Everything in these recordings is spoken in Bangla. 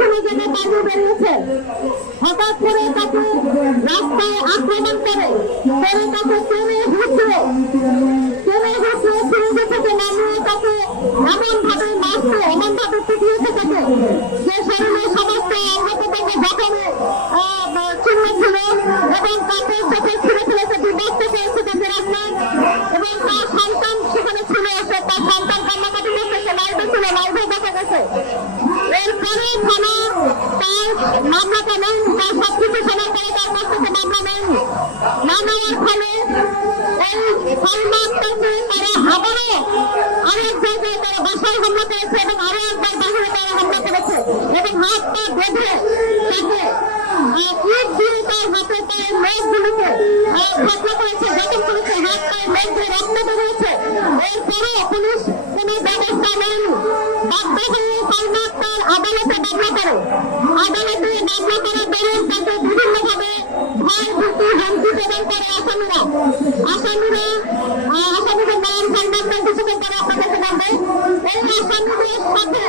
বিভিন্ন জায়গায় বাইরে বেরিয়েছে। হঠাৎ করে তাকে রাস্তায় আক্রমণ করে তাকে টেনে হিঁচড়ে সিরিজে থেকে নামিয়ে তাকে এমন ভাবে মারছে, এমন ভাবে পিটিয়েছে তাকে যে শরীরে সমস্ত অঙ্গপ্রত্যঙ্গ জখমে চিহ্ন ছিল এবং তাকে চোখে ছিঁড়ে ফেলেছে। বিবাদ থেকে এসেছে ফেরাজমান এবং তার সন্তান সেখানে ছিল। এসে তার সন্তান কান্নাকাটি করছে, সে লাইভে ছিল, লাইভে দেখা গেছে। এরপরে থানা তার মামলাটা নেই, তার সবকিছু শোনার পরে তার কাছ থেকে মামলা নেই। না নেওয়ার ফলে এই সালমানকে তারা আবারও আরেক জায়গায় তারা বাসায় হামলা করেছে এবং আরো একবার বাহিরে তারা হামলা করেছে এবং হাত পা বেঁধে তাকে ইট দিয়ে তার হাতে পায়ের নখগুলিকে ফাঁকলা করেছে, জখম করেছে, হাত পায়ের নখ দিয়ে রক্ত বেরিয়েছে। এরপরেও পুলিশ কোনো ব্যবস্থা নেয়নি। বাধ্য হয়ে সালমান তার আদালতে মামলা করে। আদালতে মামলা করার দরুন তাকে বিভিন্নভাবে ভয় ভীতি হুমকি প্রদান করে আসামিদের নাম সংবাদ কিছুক্ষণ পরে আপনাদেরকে জানবে। এই আসামিদের সাথে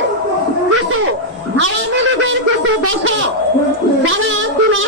কিছু আওয়ামী লীগের কিছু দশা যারা কিনা